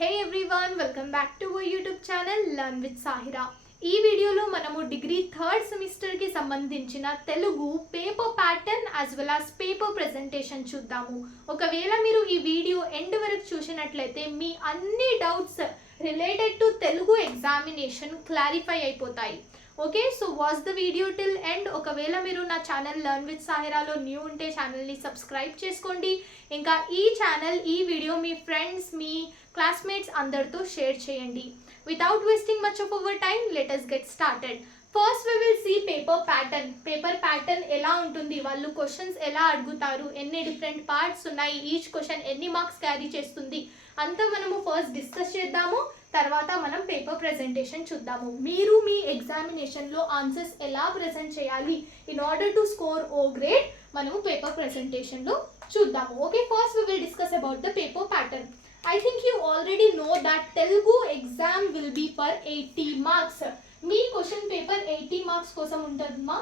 Hey everyone, welcome back to our YouTube channel Learn with Sahira. ఈ వీడియోలో మనము degree third semester కి సంబంధించిన Telugu paper pattern as well as paper presentation చూద్దాము. ఒకవేళ మీరు ఈ వీడియో ఎండ్ వరకు చూసినట్లయితే మీ అన్ని doubts related to Telugu examination clarify అయిపోతాయి. Okay, so watch the video till end. ఒకవేళ మీరు నా ఛానల్ లర్న్ విత్ సాహిరాలో న్యూ ఉంటే ఛానల్ని సబ్స్క్రైబ్ చేసుకోండి. ఇంకా ఈ ఛానల్ ఈ వీడియో మీ ఫ్రెండ్స్ మీ క్లాస్మేట్స్ అందరితో షేర్ చేయండి. Without wasting much of our time, let us get started. First we will see paper pattern. Paper pattern ఎలా ఉంటుంది, వాళ్ళు క్వశ్చన్స్ ఎలా అడుగుతారు, ఎన్ని డిఫరెంట్ పార్ట్స్ ఉన్నాయి, ఈచ్ క్వశ్చన్ ఎన్ని మార్క్స్ క్యారీ చేస్తుంది అంతా మనము ఫస్ట్ డిస్కస్ చేద్దాము. తర్వాత మనం పేపర్ ప్రెజెంటేషన్ చూద్దాము. మీరు మీ ఎగ్జామినేషన్లో ఆన్సర్స్ ఎలా ప్రెజెంట్ చేయాలి in order to score oh grade మనము పేపర్ ప్రెజెంటేషన్లో చూద్దాము. Okay, first we will discuss about the paper pattern. I think you already know that Telugu exam will be for 80 marks. మీ question paper 80 marks కోసం ఉంటుందమ్మా.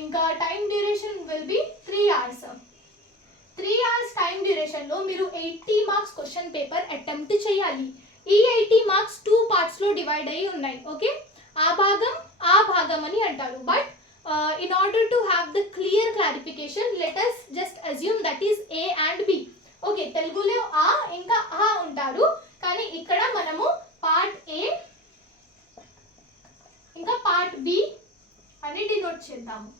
ఇంకా time duration will be 3 hours. 3 hours time డ్యూరేషన్లో మీరు 80 marks question paper attempt చేయాలి. ఈ 80 marks 2 పార్ట్స్లో divide అయ్యి ఉన్నాయి. ఓకే, ఆ భాగం అని అంటారు. But in order to have the clear clarification, let us just assume that is A and B. Okay, తెలుగులో ఆ ఇంకా ఆ ఉంటారు, కానీ ఇక్కడ మనము పార్ట్ ఏ ఇంకా పార్ట్ బి అని డినోట్ చేద్దాము.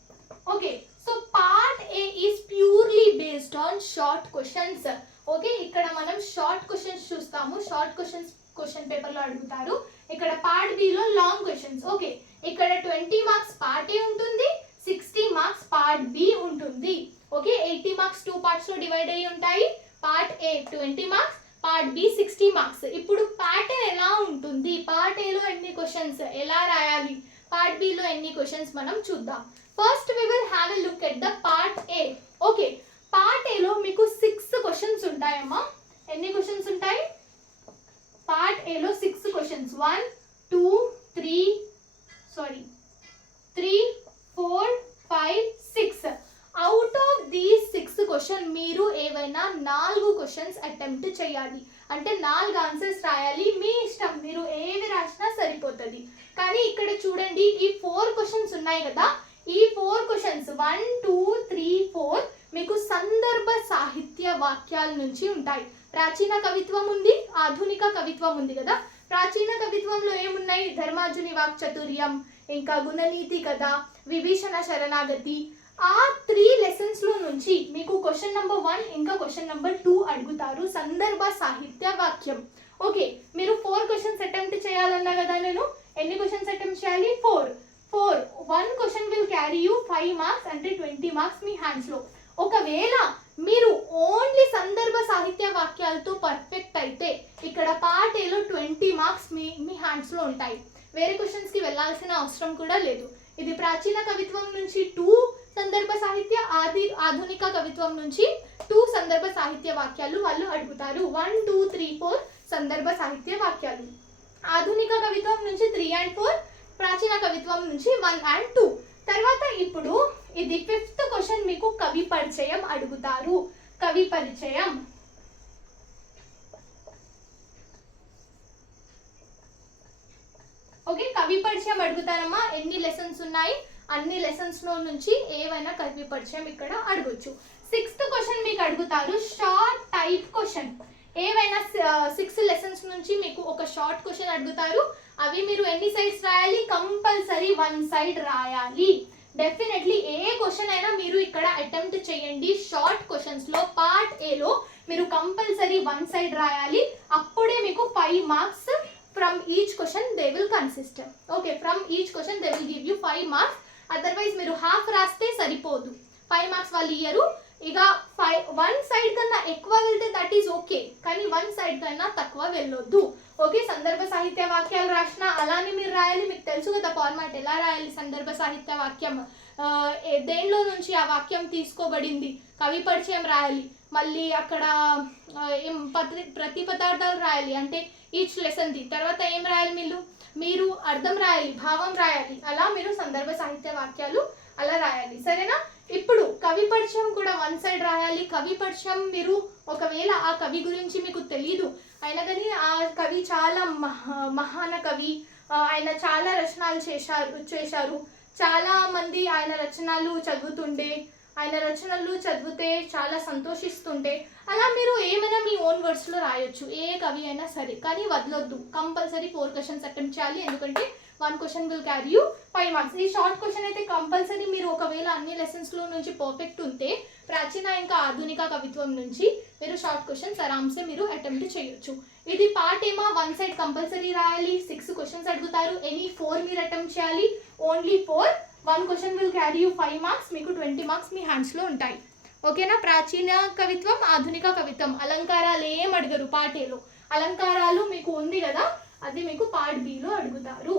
Okay, so part A is purely based on short questions. Okay, ఇక్కడ మనం షార్ట్ క్వశ్చన్స్ చూస్తాము. షార్ట్ క్వశ్చన్స్ క్వశ్చన్ పేపర్లో అడుగుతారు. ఇక్కడ పార్ట్ బిలో లాంగ్ క్వశ్చన్స్. ఓకే, ఇక్కడ 20 మార్క్స్ పార్ట్ ఏ ఉంటుంది, 60 మార్క్స్ పార్ట్ బి ఉంటుంది. ఓకే, 80 మార్క్స్ 2 పార్ట్స్లో డివైడ్ అయ్యి ఉంటాయి. Part A 20 marks, part B 60 marks. ఇప్పుడు ప్యాటర్న్ ఎలా ఉంటుంది, పార్ట్ ఏలో ఎన్ని క్వశ్చన్స్ ఎలా రాయాలి, పార్ట్ బిలో ఎన్ని క్వశ్చన్స్ మనం చూద్దాం. First we will have a look at the part A. Okay, part ఏలో మీకు 6 క్వశ్చన్స్ ఉంటాయమ్మా. ఎన్ని క్వశ్చన్స్ ఉంటాయి పార్ట్ ఏలో? 6 questions. 1 2 3 4 5 6. Out of these 6 question మీరు ఏవైనా 4 క్వశ్చన్స్ అటెంప్ట్ చేయాలి. అంటే 4 ఆన్సర్స్ రాయాలి. మీ ఇష్టం, మీరు ఏవి రాసినా సరిపోతుంది. కానీ ఇక్కడ చూడండి, ఈ 4 క్వశ్చన్స్ ఉన్నాయి కదా, ఈ 4 క్వశ్చన్స్ 1 2 3 4 మీకు సందర్భ సాహిత్య వాక్యాల నుంచి ఉంటాయి. ప్రాచీన కవిత్వం ఉంది, ఆధునిక కవిత్వం ఉంది కదా. ప్రాచీన కవిత్వంలో ఏమున్నాయి? ధర్మార్జుని వాక్చతుర్యం, ఇంకా గుణనీతి కథ, విభీషణ శరణాగతి. ఆ 3 లెసన్స్లో నుంచి మీకు క్వశ్చన్ నెంబర్ 1 ఇంకా క్వశ్చన్ నెంబర్ 2 అడుగుతారు, సందర్భ సాహిత్య వాక్యం. ఓకే, మీరు 4 క్వశ్చన్స్ అటెంప్ట్ చేయాలన్నా కదా నేను. ఎన్ని క్వశ్చన్స్ అటెంప్ట్ చేయాలి? 4. 1 question will carry you 5 marks, అంటే 20 మార్క్స్ మీ హ్యాండ్స్లో. ఒకవేళ మీరు ఓన్లీ సందర్భ సాహిత్య వాక్యాలతో పర్ఫెక్ట్ అయితే ఇక్కడ పార్ట్ ఏలో 20 మార్క్స్ మీ హ్యాండ్స్లో ఉంటాయి. వేరే క్వశ్చన్స్కి వెళ్ళాల్సిన అవసరం కూడా లేదు. ఇది ప్రాచీన కవిత్వం నుంచి 2 సందర్భ సాహిత్య, ఆధునిక కవిత్వం నుంచి 2 సందర్భ సాహిత్య వాక్యాలు వాళ్ళు అడుగుతారు. 1 2 3 4 సందర్భ సాహిత్య వాక్యాలు. ఆధునిక కవిత్వం నుంచి 3 and 4, ప్రాచీన కవిత్వం నుంచి 1 and 2. తర్వాత ఇప్పుడు ఇది 5th క్వశ్చన్, మీకు కవి పరిచయం అడుగుతారు. కవి పరిచయం. ఓకే, కవి పరిచయం అడుగుతారమ్మా. ఎన్ని లెసన్స్ ఉన్నాయి? అన్ని లెసన్స్లో నుంచి ఏవైనా కవి పరిచయం ఇక్కడ అడగొచ్చు. 6th క్వశ్చన్ మీకు అడుగుతారు షార్ట్ టైప్ క్వశ్చన్. ఏవైనా 6 లెసన్స్ నుంచి మీకు ఒక షార్ట్ క్వశ్చన్ అడుగుతారు. అవి మీరు ఎన్ని సైడ్స్ రాయాలి? కంపల్సరీ 1 సైడ్ రాయాలి. డెఫినెట్లీ ఏ క్వశ్చన్ అయినా మీరు ఇక్కడ అటెంప్ట్ చేయండి. షార్ట్ క్వశ్చన్స్లో పార్ట్ ఏలో మీరు కంపల్సరీ 1 సైడ్ రాయాలి. అప్పుడే మీకు 5 marks from each question they will consist. Okay, from each question they will give you 5 marks. Otherwise మీరు హాఫ్ రాస్తే సరిపోదు, 5 మార్క్స్ వాళ్ళు ఇయ్యరు. ఇక 1 సైడ్ కన్నా ఎక్కువ వెళ్తే దట్ ఈస్ ఓకే, కానీ 1 సైడ్ కన్నా తక్కువ వెళ్ళొద్దు. ఓకే, సందర్భ సాహిత్య వాక్యాలు రాసిన అలానే మీరు రాయాలి. మీకు తెలుసు కదా ఫార్మాట్ ఎలా రాయాలి. సందర్భ సాహిత్య వాక్యం దేనిలో నుంచి ఆ వాక్యం తీసుకోబడింది, కవి పరిచయం రాయాలి. మళ్ళీ అక్కడ ప్రతి పదార్థాలు రాయాలి, అంటే ఈచ్ లెసన్ది. తర్వాత ఏం రాయాలి? మీరు అర్థం రాయాలి, భావం రాయాలి. అలా మీరు సందర్భ సాహిత్య వాక్యాలు అలా రాయాలి. సరేనా? ఇప్పుడు కవి పరిచయం కూడా వన్ సైడ్ రాయాలి. కవి పరిచయం మీరు ఒకవేళ ఆ కవి గురించి మీకు తెలీదు అయినా కానీ ఆ కవి చాలా మహాన కవి, ఆయన చాలా రచనలు చేశారు చాలా మంది ఆయన రచనలు చదువుతుండే, ఆయన రచనలు చదివితే చాలా సంతోషిస్తుంటే, అలా మీరు ఏమైనా మీ ఓన్ వర్డ్స్లో రాయొచ్చు, ఏ కవి అయినా సరే. కానీ వదలొద్దు, కంపల్సరీ 4 క్వశ్చన్స్ అటెంప్ట్ చేయాలి. ఎందుకంటే 1 question will carry you 5 marks. ఈ షార్ట్ క్వశ్చన్ అయితే కంపల్సరీ మీరు ఒకవేళ అన్ని లెసన్స్లో నుంచి పర్ఫెక్ట్ ఉంటే ప్రాచీన ఇంకా ఆధునిక కవిత్వం నుంచి మీరు షార్ట్ క్వశ్చన్స్ ఆరామ్సే మీరు అటెంప్ట్ చేయొచ్చు. ఇది పార్ట్ ఏమో 1 సైడ్ కంపల్సరీ రాయాలి. 6 క్వశ్చన్స్ అడుగుతారు, ఎనీ 4 మీరు అటెంప్ట్ చేయాలి. Only 4. 1 question will carry you 5 marks. మీకు 20 మార్క్స్ మీ హ్యాండ్స్లో ఉంటాయి. ఓకేనా? ప్రాచీన కవిత్వం, ఆధునిక కవిత్వం, అలంకారాలు ఏం అడగరు పార్ట్ ఏలో. అలంకారాలు మీకు ఉంది కదా, అది మీకు పార్ట్ బిలో అడుగుతారు.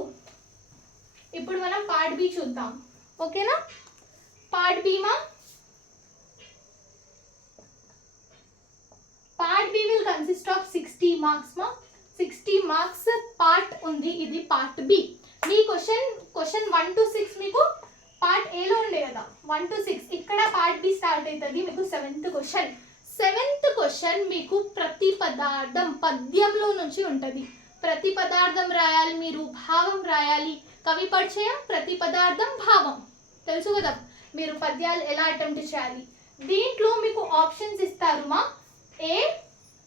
ఇప్పుడు మనం పార్ట్ బి చూద్దాం. ఓకేనా? పార్ట్ బి మా part B will consist of 60 marks మా. 60 మార్క్స్ పార్ట్ ఉంది, ఇది పార్ట్ బి. మీ క్వశ్చన్ 1 to 6 మీకు పార్ట్ ఏలో ఉండే కదా, 1 to 6. ఇక్కడ పార్ట్ బి స్టార్ట్ అవుతుంది మీకు 7th క్వశ్చన్. 7th క్వశ్చన్ మీకు ప్రతిపదార్థం పద్యంలో నుంచి ఉంటుంది. ప్రతిపదార్థం రాయాలి మీరు, భావం రాయాలి. కవి పరిచయం, ప్రతిపదార్థం, భావం తెలుసు కదా. మీరు పద్యాలు ఎలా అటెంప్ట్ చేయాలి. దీంట్లో మీకు ఆప్షన్స్ ఇస్తారు మా, ఏ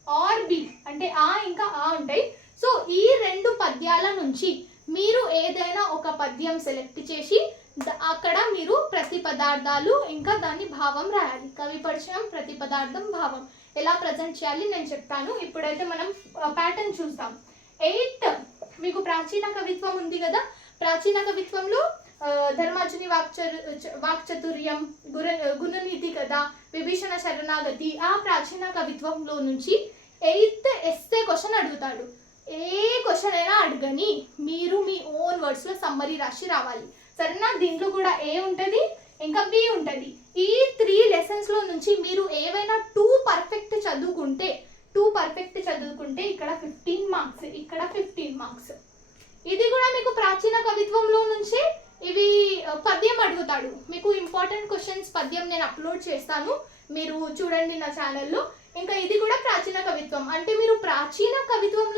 ఆర్ బి, అంటే ఆ ఇంకా ఆ ఉంటాయి. సో ఈ 2 పద్యాల నుంచి మీరు ఏదైనా ఒక పద్యం సెలెక్ట్ చేసి అక్కడ మీరు ప్రతిపదార్థాలు ఇంకా దాని భావం రాయాలి. కవి పరిచయం, ప్రతిపదార్థం, భావం ఎలా ప్రజెంట్ చేయాలి నేను చెప్తాను. ఇప్పుడైతే మనం ప్యాటర్న్ చూస్తాం. 8 మీకు ప్రాచీన కవిత్వం ఉంది కదా. ప్రాచీన కవిత్వంలో ధర్మార్జుని వాక్చతుర్యం, గుణనీతి కదా, విభీషణ శరణాగతి, ఆ ప్రాచీన కవిత్వంలో నుంచి 8th ఎస్సే క్వశ్చన్ అడుగుతాడు. ఏ క్వశ్చన్ అయినా అడగని మీరు మీ ఓన్ వర్డ్స్లో సమ్మరీ రాసి రావాలి. సరేనా? దీంట్లో కూడా ఏ ఉంటుంది ఇంకా బి ఉంటుంది. ఈ 3 లెసన్స్లో నుంచి మీరు ఏవైనా 2 పర్ఫెక్ట్ చదువుకుంటే ఇక్కడ 15 మార్క్స్, ఇక్కడ 15 మార్క్స్. ఇది కూడా మీకు ప్రాచీన కవిత్వంలో నుంచి ఇవి పద్యం అడుగుతాడు. మీకు ఇంపార్టెంట్ క్వశ్చన్స్ పద్యం నేను అప్లోడ్ చేస్తాను, మీరు చూడండి నా ఛానల్లో. ఇంకా ఇది కూడా ప్రాచీన కవిత్వం. అంటే మీరు ప్రాచీన కవిత్వం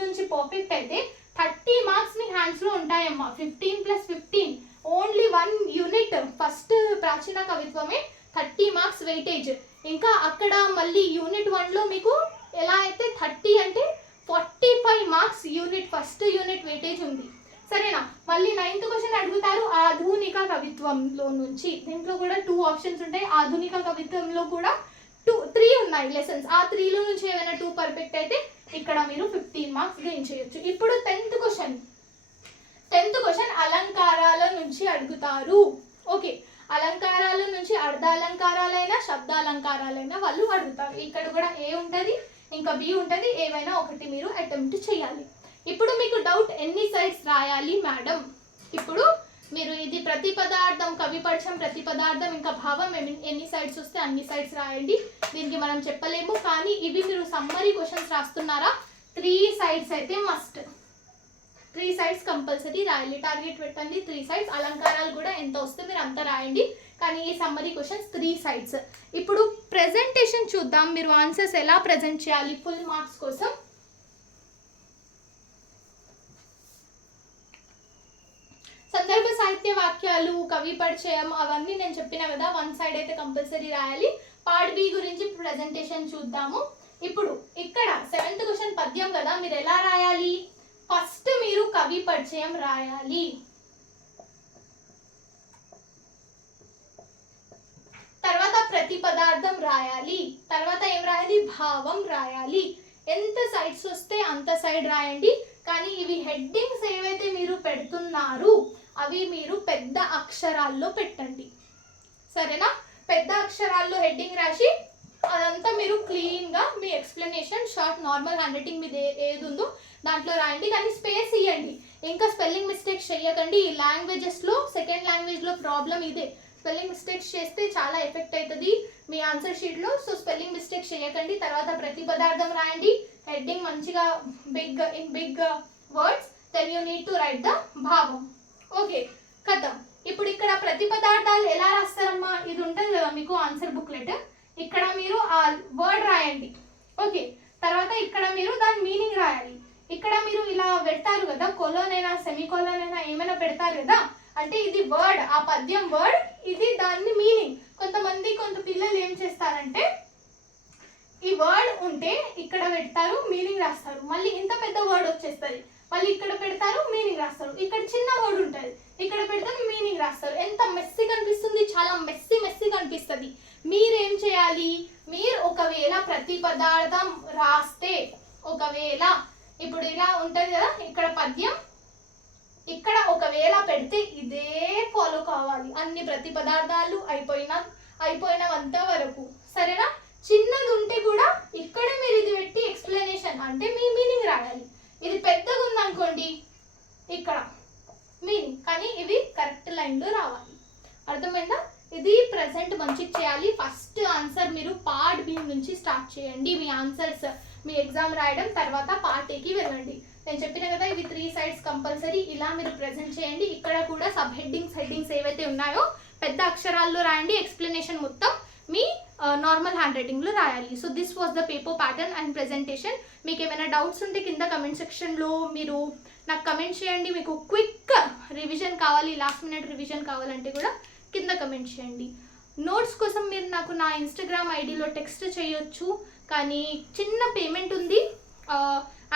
నుంచి పర్ఫెక్ట్ అయితే 30 మార్క్స్ మీ హ్యాండ్స్లో ఉంటాయమ్మా. 15 + 15 ఓన్లీ 1 యూనిట్. ఫస్ట్ ప్రాచీన కవిత్వమే 30 మార్క్స్ వెయిటేజ్. ఇంకా అక్కడ మళ్ళీ యూనిట్ 1లో మీకు ఎలా అయితే 30 అంటే 45 marks unit, first unit weightage ఉంది. సరేనా? మళ్ళీ 9th క్వశ్చన్ అడుగుతారు ఆధునిక కవిత్వంలో నుంచి. దీంట్లో కూడా 2 ఆప్షన్స్ ఉంటాయి. ఆధునిక కవిత్వంలో కూడా 3 ఉన్నాయి లెసన్స్. ఆ 3లో నుంచి ఏమైనా 2 పర్ఫెక్ట్ అయితే ఇక్కడ మీరు 15 మార్క్స్ గెయిన్ చేయొచ్చు. ఇప్పుడు 10th క్వశ్చన్ అలంకారాల నుంచి అడుగుతారు. ఓకే, అలంకారాల నుంచి అర్ధాలంకారాలైనా శబ్దాలంకారాలైనా వాళ్ళు అడుగుతారు. ఇక్కడ కూడా ఏ ఉంటుంది ఇంకా బి ఉంటుంది, ఏవైనా ఒకటి మీరు అటెంప్ట్ చేయాలి. ఇప్పుడు మీకు డౌట్, ఎన్ని సైడ్స్ రాయాలి మేడం? ఇప్పుడు మీరు ఇది ప్రతిపదార్థం, కవి పరిచయం, ప్రతిపదార్థం ఇంకా భావం ఎన్ని సైడ్స్ వస్తే అన్ని సైడ్స్ రాయండి. దీనికి మనం చెప్పలేము. కానీ ఇవి మీరు సమ్మరీ క్వశ్చన్స్ రాస్తున్నారా, 3 సైడ్స్ అయితే మస్ట్. 3 సైడ్స్ కంపల్సరీ రాయాలి. టార్గెట్ పెట్టండి 3 సైడ్స్. అలంకారాలు కూడా ఎంత వస్తే మీరు అంత రాయండి. కానీ ఈ సమ్మరీ క్వశ్చన్స్ 3 సైడ్స్. ఇప్పుడు ప్రెజెంటేషన్ చూద్దాం. మీరు ఆన్సర్స్ ఎలా ప్రజెంట్ చేయాలి ఫుల్ మార్క్స్ కోసం. సందర్భ సాహిత్య వాక్యాలు, కవి పరిచయం అవన్నీ నేను చెప్పిన కదా, 1 సైడ్ అయితే కంపల్సరీ రాయాలి. పార్ట్ బి గురించి ప్రెజెంటేషన్ చూద్దాము. ఇప్పుడు ఇక్కడ 7th క్వశ్చన్ పద్యం కదా, మీరు ఎలా రాయాలి? ఫస్ట్ మీరు కవి పరిచయం రాయాలి, తర్వాత ప్రతిపదార్థం రాయాలి, తర్వాత ఏం రాయాలి? భావం రాయాలి. ఎంత సైడ్స్ వస్తే అంత సైడ్ రాయండి. కానీ ఇవి హెడ్డింగ్స్ ఏవైతే మీరు పెడుతున్నారు అవి మీరు పెద్ద అక్షరాల్లో పెట్టండి. సరేనా? పెద్ద అక్షరాల్లో హెడ్డింగ్ రాసి అదంతా మీరు క్లీన్గా మీ explanation short normal handwriting మీద ఏది ఉందో దాంట్లో రాయండి. కానీ స్పేస్ ఇవ్వండి. ఇంకా స్పెల్లింగ్ మిస్టేక్స్ చేయకండి. ఈ లాంగ్వేజెస్లో సెకండ్ లాంగ్వేజ్లో ప్రాబ్లం ఇదే. స్పెల్లింగ్ మిస్టేక్స్ చేస్తే చాలా ఎఫెక్ట్ అవుతుంది మీ ఆన్సర్ షీట్లో. సో స్పెల్లింగ్ మిస్టేక్స్ చేయకండి. తర్వాత ప్రతిపదార్థం రాయండి, హెడ్డింగ్ మంచిగా big words. Then you need to write the భావం. ఓకే, కథం. ఇప్పుడు ఇక్కడ ప్రతి పదార్థాలు ఎలా రాస్తారమ్మా, ఇది ఉంటుంది కదా మీకు ఆన్సర్ బుక్లెట్, ఇక్కడ మీరు ఆ వర్డ్ రాయండి. ఓకే, తర్వాత ఇక్కడ మీరు దాని మీనింగ్ రాయాలి. ఇక్కడ మీరు ఇలా పెడతారు కదా, కొలోన్ అయినా సెమీకోలోన్ అయినా ఏమైనా పెడతారు కదా, అంటే ఇది వర్డ్, ఆ పద్యం వర్డ్, ఇది దాని మీనింగ్. కొంత పిల్లలు ఏం చేస్తారంటే ఈ వర్డ్ ఉంటే ఇక్కడ పెడతారు, మీనింగ్ రాస్తారు, మళ్ళీ ఇంత పెద్ద వర్డ్ వచ్చేస్తుంది, మళ్ళీ ఇక్కడ పెడతారు, మీనింగ్ రాస్తారు, ఇక్కడ చిన్న వర్డ్ ఉంటుంది, ఇక్కడ పెడతారు, మీనింగ్ రాస్తారు. ఎంత మెస్సీ కనిపిస్తుంది, చాలా మెస్సీ కనిపిస్తుంది. మీరేం చేయాలి, మీరు ఒకవేళ ప్రతి పదార్థం రాస్తే, ఒకవేళ ఇప్పుడు ఇలా ఉంటుంది కదా, ఇక్కడ పద్యం, ఇక్కడ ఒకవేళ పెడితే ఇదే ఫాలో కావాలి, అన్ని ప్రతి పదార్థాలు అయిపోయినంత వరకు, సరేనా? చిన్నది ఉంటే కూడా ఇక్కడ మీరు ఇది పెట్టి ఎక్స్ప్లెనేషన్ అంటే మీ మీనింగ్ రాయాలి. ఇది పెద్దగా ఉందనుకోండి ఇక్కడ మీనింగ్, కానీ ఇవి కరెక్ట్ లైన్లో రావాలి. అర్థమైందా? ఇది ప్రజెంట్ మంచిగా చేయాలి. ఫస్ట్ ఆన్సర్ మీరు పార్ట్ బి నుంచి స్టార్ట్ చేయండి. మీ ఆన్సర్స్ మీ ఎగ్జామ్ రాయడం తర్వాత పార్ట్ ఏకి వెళ్ళండి. నేను చెప్పిన కదా ఇవి 3 సైడ్స్ కంపల్సరీ, ఇలా మీరు ప్రజెంట్ చేయండి. ఇక్కడ కూడా సబ్ హెడ్డింగ్స్ ఏవైతే ఉన్నాయో పెద్ద అక్షరాల్లో రాయండి. ఎక్స్ప్లెనేషన్ మొత్తం మీ నార్మల్ హ్యాండ్ రైటింగ్లో రాయాలి. So this was the paper pattern and presentation. మీకు ఏమైనా డౌట్స్ ఉంటే కింద కమెంట్ సెక్షన్లో మీరు నాకు కమెంట్ చేయండి. మీకు క్విక్ రివిజన్ కావాలి, లాస్ట్ మినిట్ రివిజన్ కావాలంటే కూడా కింద కమెంట్ చేయండి. నోట్స్ కోసం మీరు నాకు నా ఇన్స్టాగ్రామ్ ఐడిలో టెక్స్ట్ చేయొచ్చు, కానీ చిన్న పేమెంట్ ఉంది.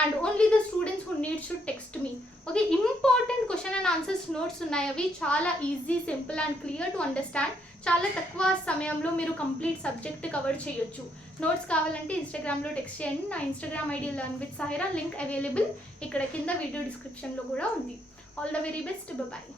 And only the students who needs to text me. Okay, important question and answers notes ఉన్నాయి. అవి చాలా easy, simple and clear to understand. చాలా తక్కువ సమయంలో మీరు కంప్లీట్ సబ్జెక్ట్ కవర్ చేయొచ్చు. నోట్స్ కావాలంటే ఇన్స్టాగ్రామ్లో టెక్స్ట్ చేయండి. నా Instagram ID learn with Sahira, link available ఇక్కడ కింద వీడియో డిస్క్రిప్షన్లో కూడా ఉంది. All the very best, bye.